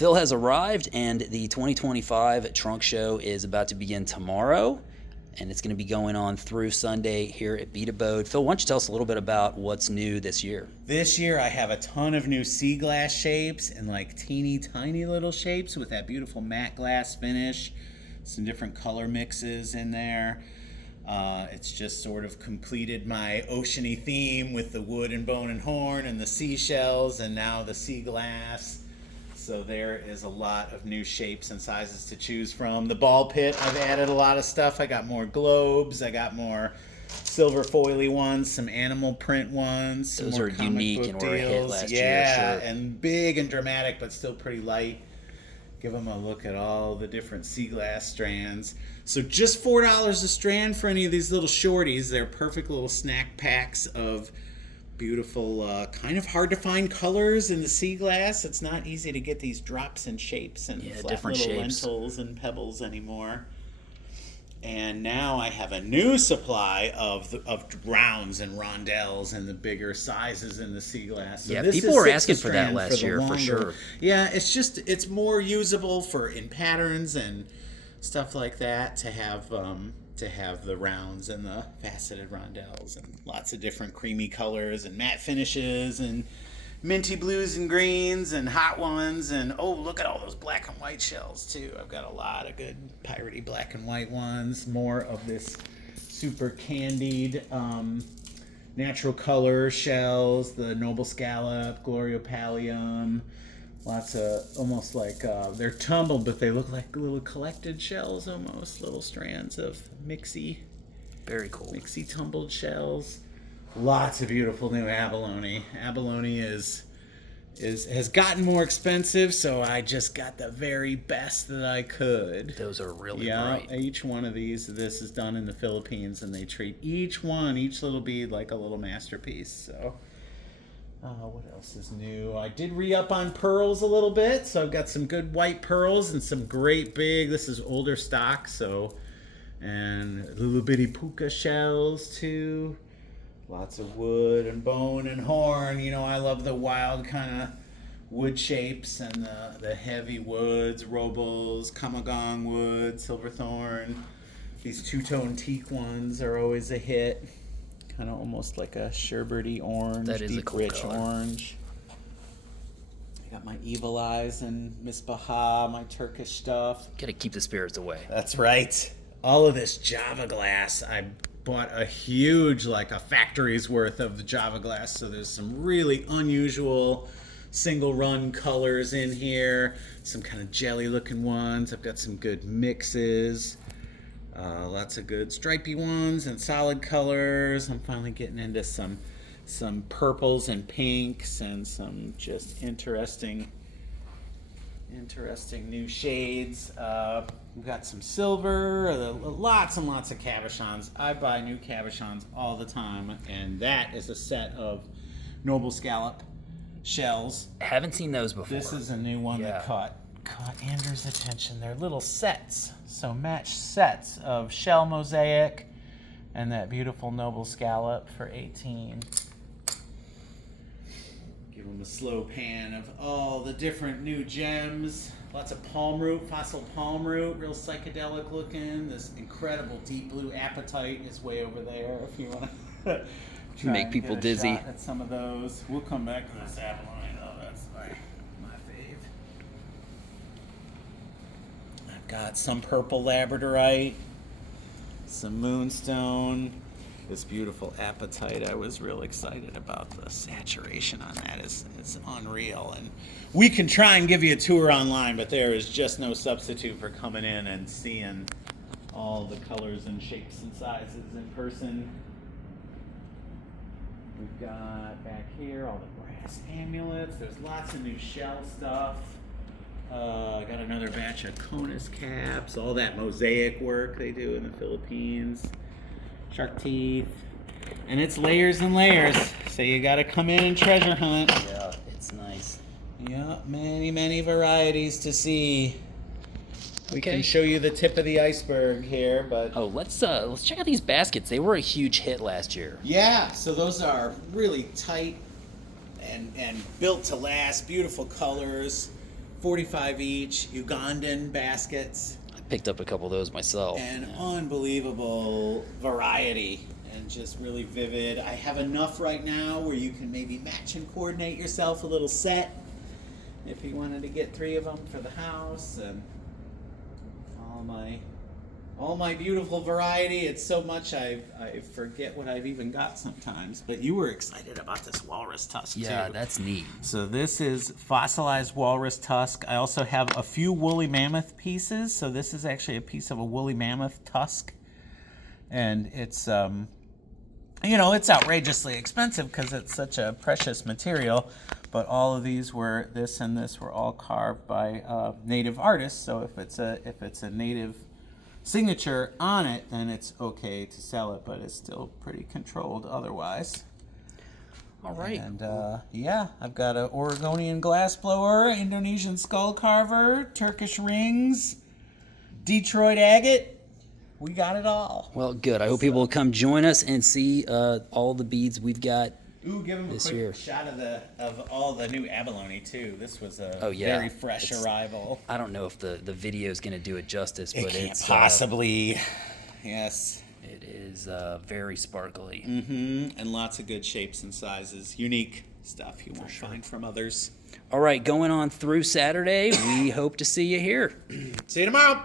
Phil has arrived, and the 2025 Trunk Show is about to begin tomorrow, and it's going to be going on through Sunday here at Beat Abode. Phil, why don't you tell us a little bit about what's new this year? This year I have a ton of new sea glass shapes and like teeny tiny little shapes with that beautiful matte glass finish. Some different color mixes in there. It's just sort of completed my oceany theme with the wood and bone and horn and the seashells and now the sea glass. So there is a lot of new shapes and sizes to choose from. The ball pit, I've added a lot of stuff. I got more globes. I got more silver foily ones, some animal print ones. Those more are unique and were a hit last year. Yeah, Sure. and big and dramatic, but still pretty light. Give them a look at all the different sea glass strands. So just $4 a strand for any of these little shorties. They're perfect little snack packs of beautiful, kind of hard to find colors in the sea glass. It's not easy to get these drops and shapes and flat different little shapes. lentils and pebbles anymore. And now I have a new supply of rounds and rondelles and the bigger sizes in the sea glass. So Yeah, this people is were 6 a asking for that strand last the year, for longer- sure. Yeah, it's more usable in patterns and stuff like that to have the rounds and the faceted rondelles and lots of different creamy colors and matte finishes and minty blues and greens and hot ones, and oh, look at all those black and white shells too. I've got a lot of good piratey black and white ones. More of this super candied natural color shells, the Noble Scallop, Gloriopallium. Lots of almost like they're tumbled, but they look like little collected shells almost, little strands of mixy tumbled shells. Lots of beautiful new abalone. Abalone has gotten more expensive, so I just got the very best that I could. Those are really Yeah, bright. each one of this is done in the Philippines, and they treat each little bead like a little masterpiece. So, what else is new? I did re-up on pearls a little bit, so I've got some good white pearls and some great big. This is older stock, and little bitty puka shells too. Lots of wood and bone and horn. You know, I love the wild kind of wood shapes and the heavy woods, robles, kamagong wood, silverthorn. These two-tone teak ones are always a hit. Kind of almost like a sherbety orange, That is a deep cool rich color. orange. I got my Evil Eyes and Miss Baha, my Turkish stuff. Gotta keep the spirits away. That's right. All of this Java glass, I bought a huge, like a factory's worth of the Java glass. So there's some really unusual single run colors in here. Some kind of jelly looking ones. I've got some good mixes. Lots of good stripy ones and solid colors. I'm finally getting into some purples and pinks and some just interesting new shades. We've got some silver, lots and lots of cabochons. I buy new cabochons all the time, and that is a set of Noble Scallop shells. Haven't seen those before. This is a new one Yeah. that caught Andrew's attention. They're little sets, so matched sets of shell mosaic and that beautiful Noble Scallop for 18. Give them a slow pan of all the different new gems. Lots of palm root, fossil palm root, real psychedelic looking. This incredible deep blue apatite is way over there if you want to Make people dizzy. at some of those. We'll come back to this abalone. Oh, that's my fave. I've got some purple labradorite, some moonstone, this beautiful apatite. I was real excited about the saturation on that. It's unreal. And we can try and give you a tour online, but there is just no substitute for coming in and seeing all the colors and shapes and sizes in person. We've got back here all the brass amulets. There's lots of new shell stuff. I got another batch of conus caps, all that mosaic work they do in the Philippines. Shark teeth. And it's layers and layers. So you gotta come in and treasure hunt. Yeah, it's nice. Yeah, many varieties to see. We Okay. can show you the tip of the iceberg here, but Oh, let's check out these baskets. They were a huge hit last year. yeah, so those are really tight and built to last, beautiful colors, $45 each. Ugandan baskets. I picked up a couple of those myself. And unbelievable variety and just really vivid. I have enough right now where you can maybe match and coordinate yourself a little set if you wanted to get 3 of them for the house. And all my beautiful variety. It's so much I forget what I've even got sometimes. But you were excited about this walrus tusk too. Yeah, that's neat. So this is fossilized walrus tusk. I also have a few woolly mammoth pieces. So this is actually a piece of a woolly mammoth tusk. And it's, it's outrageously expensive because it's such a precious material. But all of these this and this were all carved by native artists. So if it's a native signature on it, then it's okay to sell it, but it's still pretty controlled otherwise. All right. And I've got an Oregonian glassblower, Indonesian skull carver, Turkish rings, Detroit agate. We got it all. Well, good. I hope people will come join us and see all the beads we've got. Ooh, give them a this quick year. shot of all the new abalone too. This was a yeah. very fresh arrival. I don't know if the video is going to do it justice, It but can't it's possibly. Yes. it is very sparkly. And lots of good shapes and sizes. Unique stuff you won't find from others. All right, going on through Saturday, we hope to see you here. See you tomorrow.